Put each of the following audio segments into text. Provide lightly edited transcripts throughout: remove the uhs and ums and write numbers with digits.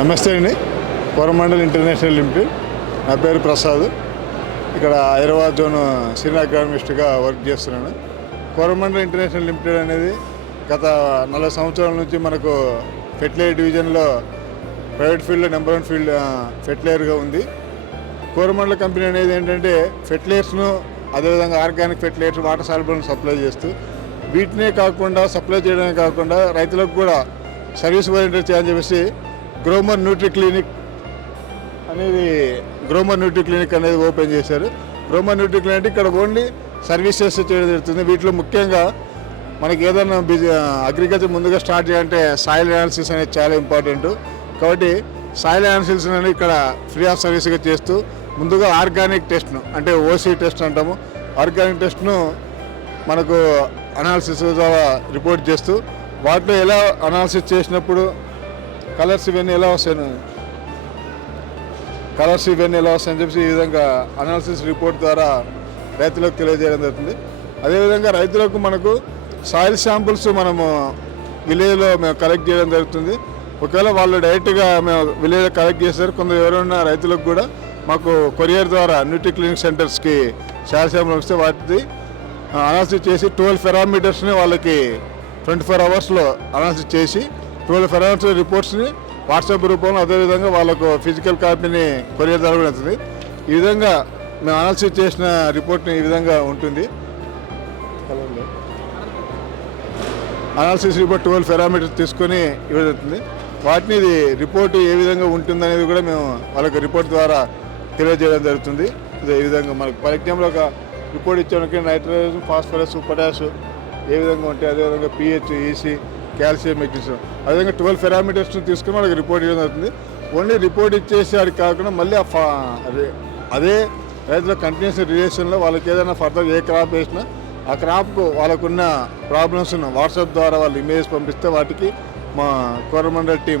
నమస్తే అండి. Coromandel international limited. నా పేరు ప్రసాద్. ఇక్కడ హైదరాబాద్ జోన్ సీనియర్ ఎకానమిస్ట్గా వర్క్ చేస్తున్నాను. కోరమండల్ ఇంటర్నేషనల్ లిమిటెడ్ అనేది గత 40 సంవత్సరాల నుంచి మనకు ఫెర్టిలైజర్ డివిజన్లో ప్రైవేట్ ఫీల్డ్లో నెంబర్ 1 ఫీల్డ్ ఫెర్టిలైజర్గా ఉంది. కోరమండల్ కంపెనీ అనేది ఏంటంటే ఫెర్టిలైజర్స్ను, అదేవిధంగా ఆర్గానిక్ ఫెర్టిలైజర్స్, వాటర్ సాల్యుబుల్ని సప్లై చేస్తూ వీటినే కాకుండా సప్లై చేయడమే కాకుండా రైతులకు కూడా సర్వీస్ ఓరియంటెడ్ చేయాలని చెప్పేసి గ్రోమర్ న్యూట్రీ క్లినిక్ అనేది ఓపెన్ చేశారు. గ్రోమర్ న్యూట్రీ క్లినిక్ ఇక్కడ ఓన్లీ సర్వీసెస్ చేయడం జరుగుతుంది. వీటిలో ముఖ్యంగా మనకి ఏదైనా అగ్రికల్చర్ ముందుగా స్టార్ట్ చేయాలంటే సాయిల్ అనాలిసిస్ అనేది చాలా ఇంపార్టెంట్. కాబట్టి సాయిల్ అనాలిసిస్ అనేది ఇక్కడ ఫ్రీ ఆఫ్ సర్వీస్గా చేస్తూ ముందుగా ఆర్గానిక్ టెస్ట్ను, అంటే ఓసీ టెస్ట్ అంటాము, ఆర్గానిక్ టెస్ట్ను మనకు అనాలిసిస్ ద్వారా రిపోర్ట్ చేస్తూ వాటిలో ఎలా అనాలిసిస్ చేసినప్పుడు కలర్స్ ఇవన్నీ ఎలా వస్తాయని చెప్పి ఈ విధంగా అనాలిసిస్ రిపోర్ట్ ద్వారా రైతులకు తెలియజేయడం జరుగుతుంది. అదేవిధంగా రైతులకు మనకు సాయిల్ శాంపుల్స్ మనము విలేజ్లో మేము కలెక్ట్ చేయడం జరుగుతుంది. ఒకవేళ వాళ్ళు డైరెక్ట్గా మేము విలేజ్లో కలెక్ట్ చేస్తారు. కొందరు ఎవరైనా రైతులకు కూడా మాకు కొరియర్ ద్వారా న్యూట్రీ క్లినిక్ సెంటర్స్కి సాయిల్ శాంపుల్ వస్తే వాటి అనాలిసిస్ చేసి 12 పారామీటర్స్ని వాళ్ళకి 24 అవర్స్లో అనాలిసిస్ చేసి 12 పారామీటర్స్ రిపోర్ట్స్ని వాట్సాప్ రూపంలో, అదేవిధంగా వాళ్ళకు ఫిజికల్ కాపీని కొరియర్ ద్వారా కూడా అవుతుంది. ఈ విధంగా మేము అనాలిసిస్ చేసిన రిపోర్ట్ని ఈ విధంగా ఉంటుంది. అనాలిసిస్ రిపోర్ట్ 12 పారామీటర్స్ తీసుకొని ఇవ్వబడుతుంది. వాటిని ఇది రిపోర్ట్ ఏ విధంగా ఉంటుందనేది కూడా మేము వాళ్ళకి రిపోర్ట్ ద్వారా తెలియజేయడం జరుగుతుంది. ఈ విధంగా మనకు ఫర్ ఎగ్జాంపుల్ ఒక రిపోర్ట్ ఇచ్చానికి నైట్రోజన్, ఫాస్ఫరస్, పొటాష్ ఏ విధంగా ఉంటాయి, అదేవిధంగా పిహెచ్, ఈసీ, కాల్షియం, మెగ్నీషియం, అదేవిధంగా 12 పారామీటర్స్ని తీసుకుని మనకి రిపోర్ట్ ఇవ్వడం జరుగుతుంది. ఓన్లీ రిపోర్ట్ ఇచ్చేసి అది కాకుండా మళ్ళీ అదే రైతుల కంటిన్యూస్ రిలేషన్లో వాళ్ళకి ఏదైనా ఫర్దర్ ఏ క్రాప్ వేసినా ఆ క్రాప్కు వాళ్ళకున్న ప్రాబ్లమ్స్ వాట్సాప్ ద్వారా వాళ్ళు ఇమేజ్ పంపిస్తే వాటికి మా కోరమండల్ టీం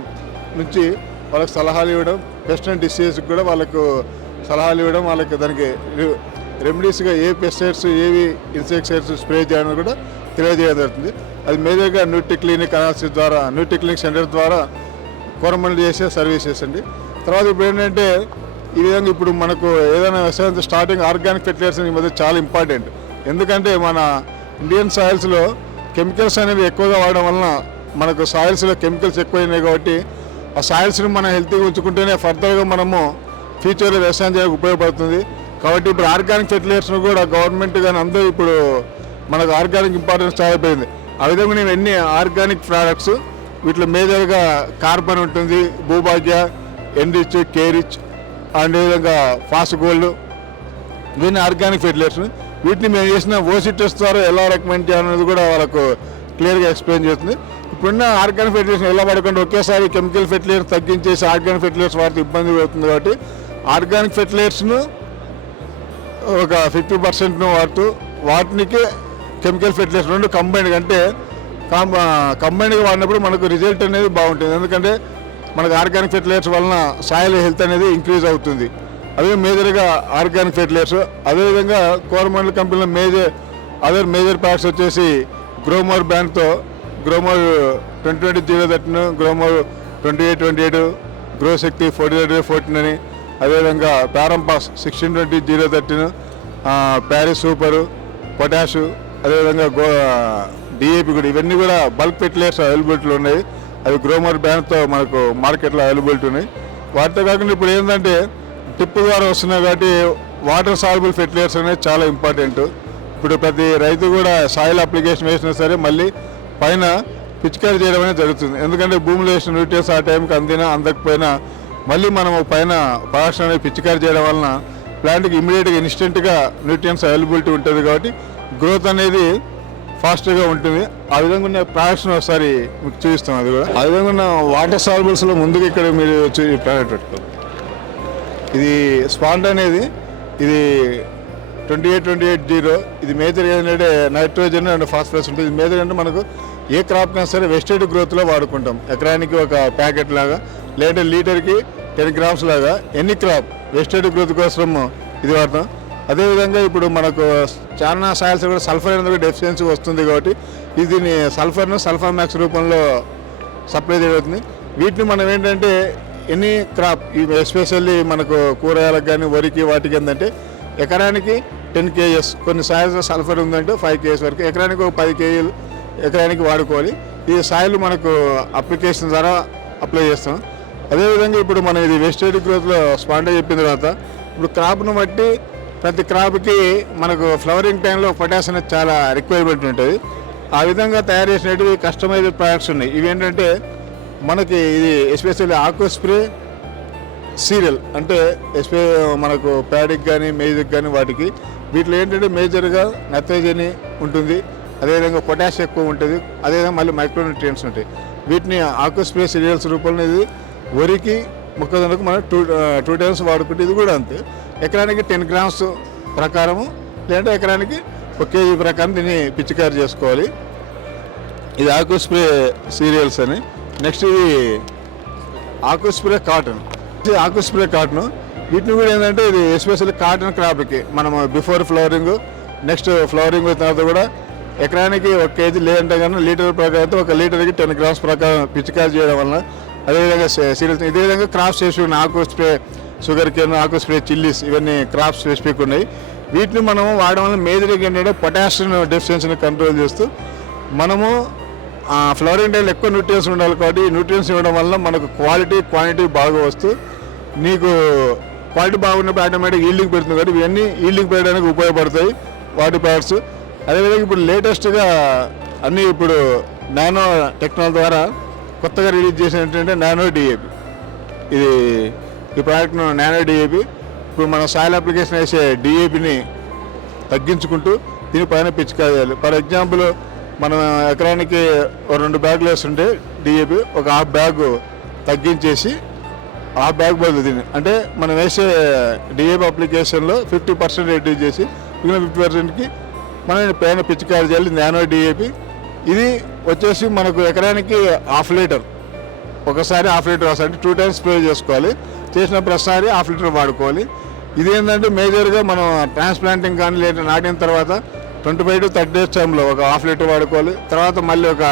నుంచి వాళ్ళకి సలహాలు ఇవ్వడం, పెస్ట్ అండ్ డిసీజ్కి కూడా వాళ్ళకు సలహాలు ఇవ్వడం, వాళ్ళకి దానికి రెమెడీస్గా ఏ పెస్టిసైడ్స్, ఏవి ఇన్సెక్టిసైడ్స్ స్ప్రే చేయాలని కూడా తెలియజేయడం జరుగుతుంది. అది మేజర్గా న్యూట్రీ క్లినిక్ అనాలిసిస్ ద్వారా, న్యూట్రీ క్లినిక్ సెంటర్ ద్వారా కోరమండల్ చేసే సర్వీసెస్ అండి. తర్వాత ఇప్పుడు ఏంటంటే ఈ విధంగా ఇప్పుడు మనకు ఏదైనా వ్యవసాయం స్టార్టింగ్ ఆర్గానిక్ ఫెర్టిలైజర్స్ ఈ మధ్య చాలా ఇంపార్టెంట్. ఎందుకంటే మన ఇండియన్ సాయిల్స్లో కెమికల్స్ అనేవి ఎక్కువగా వాడడం వలన మనకు సాయిల్స్లో కెమికల్స్ ఎక్కువైనాయి. కాబట్టి ఆ సాయిల్స్ని మనం హెల్తీగా ఉంచుకుంటేనే ఫర్దర్గా మనము ఫ్యూచర్లో వ్యవసాయం చేయడానికి ఉపయోగపడుతుంది. కాబట్టి ఇప్పుడు ఆర్గానిక్ ఫెర్టిలైజర్స్ను కూడా గవర్నమెంట్ కానీ అందరూ ఇప్పుడు మనకు ఆర్గానిక్ ఇంపార్టెన్స్ అయిపోయింది. ఆ విధంగా నేను ఎన్ని ఆర్గానిక్ ప్రోడక్ట్స్ వీటిలో మేజర్గా కార్బన్ ఉంటుంది, భూభాగ్య, ఎన్రిచ్, కేరిచ్, అదేవిధంగా ఫాస్ట్ గోల్డ్, ఇవన్నీ ఆర్గానిక్ ఫెర్టిలైజర్స్. వీటిని మేము చేసిన ఓసీ టెస్ట్ ద్వారా ఎలా రికమెండ్ చేయాలనేది కూడా వాళ్ళకు క్లియర్గా ఎక్స్ప్లెయిన్ చేస్తుంది. ఇప్పుడున్న ఆర్గానిక్ ఫెర్టిలైజర్స్ ఎలా పడకుండా ఒకేసారి కెమికల్ ఫెర్టిలైజర్స్ తగ్గించేసి ఆర్గానిక్ ఫెర్టిలైజర్స్ వాడితే ఇబ్బంది అవుతుంది. కాబట్టి ఆర్గానిక్ ఫెర్టిలైజర్స్ను ఒక 50% వాడుతూ వాటికి కెమికల్ ఫెర్టిలైజర్స్ రెండు కంబైన్డ్గా, అంటే కంబైన్డ్గా వాడినప్పుడు మనకు రిజల్ట్ అనేది బాగుంటుంది. ఎందుకంటే మనకు ఆర్గానిక్ ఫెర్టిలైజర్స్ వలన సాయిల్ హెల్త్ అనేది ఇంక్రీజ్ అవుతుంది. అదే మేజర్గా ఆర్గానిక్ ఫెర్టిలైజర్స్. అదేవిధంగా కోరమండల్ కంపెనీలో మేజర్ ప్యాక్స్ వచ్చేసి గ్రోమర్ బ్రాండ్తో గ్రోమర్ 2020-013, గ్రోమర్ 2828, గ్రోశక్తి 4014 అని, అదేవిధంగా పారంపాస్ 1620-013, ప్యారిస్ సూపరు, పొటాషు, అదేవిధంగా డిఏపి కూడా, ఇవన్నీ కూడా బల్క్ ఫెర్టిలైజర్స్ అవైలబిలిటీలో ఉన్నాయి. అవి గ్రోమర్ బ్రాండ్తో మనకు మార్కెట్లో అవైలబిలిటీ ఉన్నాయి. వాటితో కాకుండా ఇప్పుడు ఏంటంటే టిప్ ద్వారా వస్తున్నాయి కాబట్టి వాటర్ సాల్యుబుల్ ఫెర్టిలైజర్స్ అనేది చాలా ఇంపార్టెంట్. ఇప్పుడు ప్రతి రైతు కూడా సాయిల్ అప్లికేషన్ వేసినా సరే మళ్ళీ పైన పిచికారీ చేయడం అనేది జరుగుతుంది. ఎందుకంటే భూమిలో వేసిన న్యూట్రియన్స్ ఆ టైంకి అందకపోయినా మళ్ళీ మనం పైన ప్రొడక్షన్ అనేది పిచికారీ చేయడం వలన ప్లాంట్కి ఇమీడియట్గా ఇన్స్టెంట్గా న్యూట్రియన్స్ అవైలబిలిటీ ఉంటుంది. కాబట్టి గ్రోత్ అనేది ఫాస్ట్గా ఉంటుంది. ఆ విధంగా ఉన్న ప్రొడక్షన్ ఒకసారి మీకు చూపిస్తాం. అది కూడా ఆ విధంగా ఉన్న వాటర్ సాల్యుబుల్స్లో ముందుగా ఇక్కడ మీరు ప్లాంట్ పెట్టుకోవాలి. ఇది స్పాండ్ అనేది ఇది 2820, ఇది మేజర్ ఏంటంటే నైట్రోజన్ అండ్ ఫాస్ఫరస్ ఉంటుంది. ఇది మేజర్ అంటే మనకు ఏ క్రాప్ కన్నా సరే వెస్టేడ్ గ్రోత్లో వాడుకుంటాం. ఎకరానికి ఒక ప్యాకెట్ లాగా, లేదా లీటర్కి 10 గ్రామ్స్ లాగా ఎన్ని క్రాప్ వెస్టేడ్ గ్రోత్ కోసం ఇది వాడతాం. అదేవిధంగా ఇప్పుడు మనకు చాలా సాయిల్స్ కూడా సల్ఫర్ అనేది డెఫిషియన్సీ వస్తుంది. కాబట్టి దీన్ని సల్ఫర్ మ్యాక్స్ రూపంలో సప్లై చేయబడుతుంది. వీటిని మనం ఏంటంటే ఎనీ క్రాప్ ఎస్పెషల్లీ మనకు కూరగాయలకు కానీ వరికి వాటికి ఏంటంటే ఎకరానికి 10 kgs, కొన్ని సాయిల్స్ సల్ఫర్ ఉందంటే 5 kgs వరకు, ఎకరానికి ఒక 10 kg ఎకరానికి వాడుకోవాలి. ఈ సాయిల్ మనకు అప్లికేషన్ ద్వారా అప్లై చేస్తాం. అదేవిధంగా ఇప్పుడు మనం ఇది వెజిటేటివ్ గ్రోత్లో స్పాండే చెప్పిన తర్వాత ఇప్పుడు క్రాప్ను బట్టి ప్రతి క్రాప్కి మనకు ఫ్లవరింగ్ టైంలో పొటాష్ అనేది చాలా రిక్వైర్మెంట్ ఉంటుంది. ఆ విధంగా తయారు చేసినవి కస్టమైజ్డ్ ప్రొడక్ట్స్ ఉన్నాయి. ఇవి ఏంటంటే మనకి ఇది ఎస్పెషల్లీ ఆకు స్ప్రే సీరియల్ అంటే మనకు ప్యాడిక్ కానీ మేజ్కి కానీ వాటికి వీటిలో ఏంటంటే మేజర్గా నత్రజని ఉంటుంది, అదేవిధంగా పొటాష్ ఎక్కువ ఉంటుంది, అదేవిధంగా మళ్ళీ మైక్రోన్యూట్రియంట్స్ ఉంటాయి. వీటిని ఆకు స్ప్రే సీరియల్స్ రూపంలో ఇది వరికి మొక్కజొన్నకు మనం 2 times వాడుకుంటే ఇది కూడా అంతే. ఎకరానికి 10 grams ప్రకారము లేదంటే ఎకరానికి 1 kg ప్రకారం దీన్ని పిచికారి చేసుకోవాలి. ఇది ఆకు స్ప్రే సీరియల్స్ అని. నెక్స్ట్ ఇది ఆకు స్ప్రే కాటన్. ఆకు స్ప్రే కాటన్ వీటిని కూడా ఏంటంటే ఇది ఎస్పెషల్లీ కాటన్ క్రాప్కి మనం బిఫోర్ ఫ్లవరింగ్ నెక్స్ట్ ఫ్లవరింగ్ తర్వాత కూడా ఎకరానికి 1 kg లేదంటే కానీ లీటర్ ప్రకారం 1 లీటర్కి 10 grams ప్రకారం పిచికారి చేయడం వలన, అదేవిధంగా సీరియల్స్ ఇదే విధంగా క్రాప్ స్పెసిఫిక్ ఉన్నాయి. ఆకు స్ప్రే షుగర్ కేన్, ఆకు స్ప్రే చిల్లీస్ ఇవన్నీ క్రాప్ స్పెసిఫిక్ ఉన్నాయి. వీటిని మనము వాడడం వల్ల మేజర్గా ఏంటంటే పొటాషియం డెఫిషియన్సీని కంట్రోల్ చేస్తూ మనము ఫ్లవరింగ్ టైంలో ఎక్కువ న్యూట్రియన్స్ ఉండాలి కాబట్టి ఈ న్యూట్రియన్స్ ఇవ్వడం వల్ల మనకు క్వాంటిటీ బాగా వస్తూ నీకు క్వాలిటీ బాగున్నప్పుడు ఆటోమేటిక్ ఈల్డింగ్ పెడుతుంది కాబట్టి ఇవన్నీ ఈల్డింగ్ పెట్టడానికి ఉపయోగపడతాయి వాటి ప్రోడక్ట్స్. అదేవిధంగా ఇప్పుడు లేటెస్ట్గా అన్నీ ఇప్పుడు నానో టెక్నాలజీ ద్వారా కొత్తగా రిలీజ్ చేసిన ఏంటంటే నానో డిఏపి. ఈ ప్రోడక్ట్ను నానో డిఏపి ఇప్పుడు మన సాయిల్ అప్లికేషన్ వేసే డిఏపిని తగ్గించుకుంటూ దీనిపైన పిచికారి చేయాలి. ఫర్ ఎగ్జాంపుల్ మనం ఎకరానికి 2 బ్యాగులు వేస్తుంటే డిఏపి ఒక 1/2 బ్యాగ్ తగ్గించేసి 1/2 బ్యాగ్ బదులు దీన్ని అంటే మనం వేసే డిఏపి అప్లికేషన్లో 50% రెడ్యూస్ చేసి మిగిలిన 50%కి మనం పైన పిచికారి చేయాలి నానో డిఏపి. ఇది వచ్చేసి మనకు ఎకరానికి 1/2 లీటర్, ఒకసారి 1/2 లీటర్ వస్తుంది, 2 times స్ప్రే చేసుకోవాలి. చేసిన ప్రతిసారి 1/2 లీటర్ వాడుకోవాలి. ఇది ఏంటంటే మేజర్గా మనం ట్రాన్స్ప్లాంటింగ్ కానీ లేదా నాటిన తర్వాత 25 to 30 days టైంలో ఒక 1/2 లీటర్ వాడుకోవాలి. తర్వాత మళ్ళీ ఒక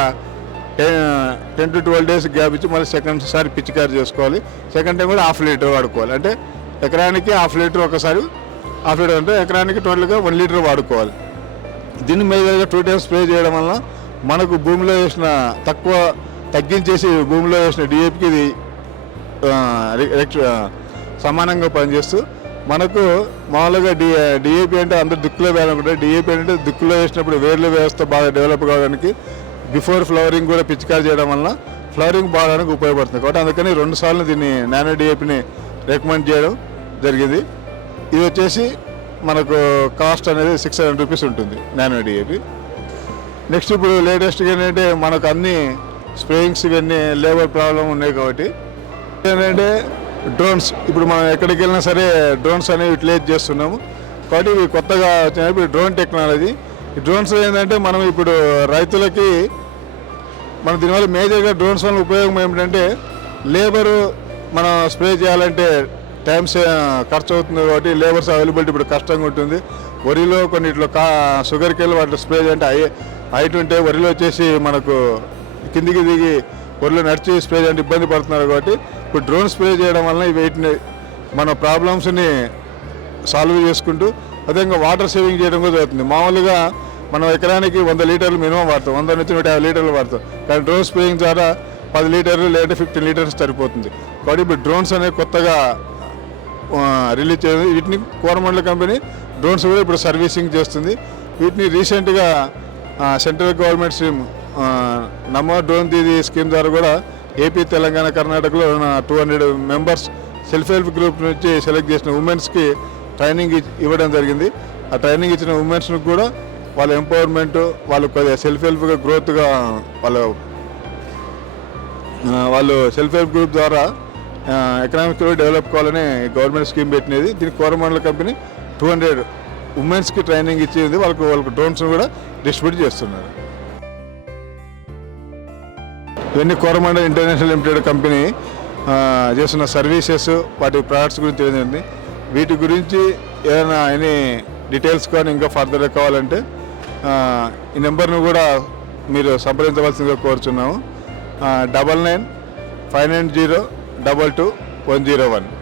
10 to 12 days గ్యాప్ ఇచ్చి మళ్ళీ సెకండ్ సారి పిచికారి చేసుకోవాలి. సెకండ్ టైం కూడా 1/2 లీటర్ వాడుకోవాలి. అంటే ఎకరానికి 1/2 లీటర్ ఒకసారి 1/2 లీటర్ అంటే ఎకరానికి టోటల్గా 1 లీటర్ వాడుకోవాలి. దీన్ని మేజర్గా 2 times స్ప్రే చేయడం వల్ల మనకు భూమిలో వేసిన తగ్గించేసి భూమిలో వేసిన డిఏపికి ఇది సమానంగా పనిచేస్తూ మనకు మామూలుగా డిఏపి అంటే అందరు దిక్కులో వేయాలనుకుంటే డిఏపి అంటే దిక్కులో వేసినప్పుడు వేర్ల వ్యవస్థ బాగా డెవలప్ కావడానికి బిఫోర్ ఫ్లవరింగ్ కూడా పిచికారి చేయడం వల్ల ఫ్లవరింగ్ బాగానికి ఉపయోగపడుతుంది. కాబట్టి అందుకని 2 సార్లు దీన్ని నానో డిఏపిని రికమెండ్ చేయడం జరిగింది. ఇది వచ్చేసి మనకు కాస్ట్ అనేది 600 rupees ఉంటుంది నానో డిఏపి. నెక్స్ట్ ఇప్పుడు లేటెస్ట్గా ఏంటంటే మనకు అన్ని స్ప్రేయింగ్స్ ఇవన్నీ లేబర్ ప్రాబ్లం ఉన్నాయి కాబట్టి ఏంటంటే డ్రోన్స్ ఇప్పుడు మనం ఎక్కడికి వెళ్ళినా సరే డ్రోన్స్ అనేవి యూటిలైజ్ చేస్తున్నాము. కాబట్టి ఇవి కొత్తగా వచ్చినాయి ఇప్పుడు డ్రోన్ టెక్నాలజీ. ఈ డ్రోన్స్ ఏంటంటే మనం ఇప్పుడు రైతులకి మనం దీనివల్ల మేజర్గా డ్రోన్స్ వల్ల ఉపయోగం ఏమిటంటే లేబరు మనం స్ప్రే చేయాలంటే టైమ్స్ ఖర్చు అవుతుంది కాబట్టి లేబర్స్ అవైలబిలిటీ ఇప్పుడు కష్టంగా ఉంటుంది. వరిలో కొన్నిట్లో షుగర్ కేన్ వాటిలో స్ప్రే చేయాలంటే హైట్ ఉంటే వరిలో వచ్చేసి మనకు కిందికి దిగి వరిలో నడిచి స్ప్రే చేయాలంటే ఇబ్బంది పడుతున్నారు. కాబట్టి ఇప్పుడు డ్రోన్ స్ప్రే చేయడం వలన వీటిని మన ప్రాబ్లమ్స్ని సాల్వ్ చేసుకుంటూ అదేవిధంగా వాటర్ సేవింగ్ చేయడం కూడా జరుగుతుంది. మామూలుగా మనం ఎకరానికి 100 లీటర్లు మినిమం వాడతాం, 100 నుంచి 150 లీటర్లు వాడతాం. కానీ డ్రోన్ స్ప్రేయింగ్ ద్వారా 10 లీటర్లు లేదంటే 15 లీటర్స్ సరిపోతుంది. కాబట్టి ఇప్పుడు డ్రోన్స్ అనేవి కొత్తగా రిలీజ్ చేయాలి. వీటిని కోరమండల కంపెనీ డ్రోన్స్ కూడా ఇప్పుడు సర్వీసింగ్ చేస్తుంది. వీటిని రీసెంట్గా సెంట్రల్ గవర్నమెంట్ స్కీమ్ నమో డ్రోన్ దీదీ స్కీమ్ ద్వారా కూడా ఏపీ, తెలంగాణ, కర్ణాటకలో 200 members సెల్ఫ్ హెల్ప్ గ్రూప్ నుంచి సెలెక్ట్ చేసిన ఉమెన్స్కి ట్రైనింగ్ ఇవ్వడం జరిగింది. ఆ ట్రైనింగ్ ఇచ్చిన ఉమెన్స్కి కూడా వాళ్ళ ఎంపవర్మెంట్, వాళ్ళు కొద్దిగా సెల్ఫ్ హెల్ప్గా గ్రోత్గా వాళ్ళు సెల్ఫ్ హెల్ప్ గ్రూప్ ద్వారా ఎకనామిక్ డెవలప్ కావాలని గవర్నమెంట్ స్కీమ్ పెట్టినది. దీనికి కోరమండల కంపెనీ 200 ఉమెన్స్కి ట్రైనింగ్ ఇచ్చింది. వాళ్ళకు డ్రోన్స్ కూడా డిస్ట్రిబ్యూట్ చేస్తున్నారు. ఇవన్నీ కోరమండల ఇంటర్నేషనల్ లిమిటెడ్ కంపెనీ చేస్తున్న సర్వీసెస్, వాటి ప్రొడక్ట్స్ గురించి తెలియజేయండి. వీటి గురించి ఏదైనా ఎనీ డీటెయిల్స్ కానీ ఇంకా ఫర్దర్గా కావాలంటే ఈ నెంబర్ను కూడా మీరు సంప్రదించవలసిందిగా కోరుచున్నాము. 995990 9722101.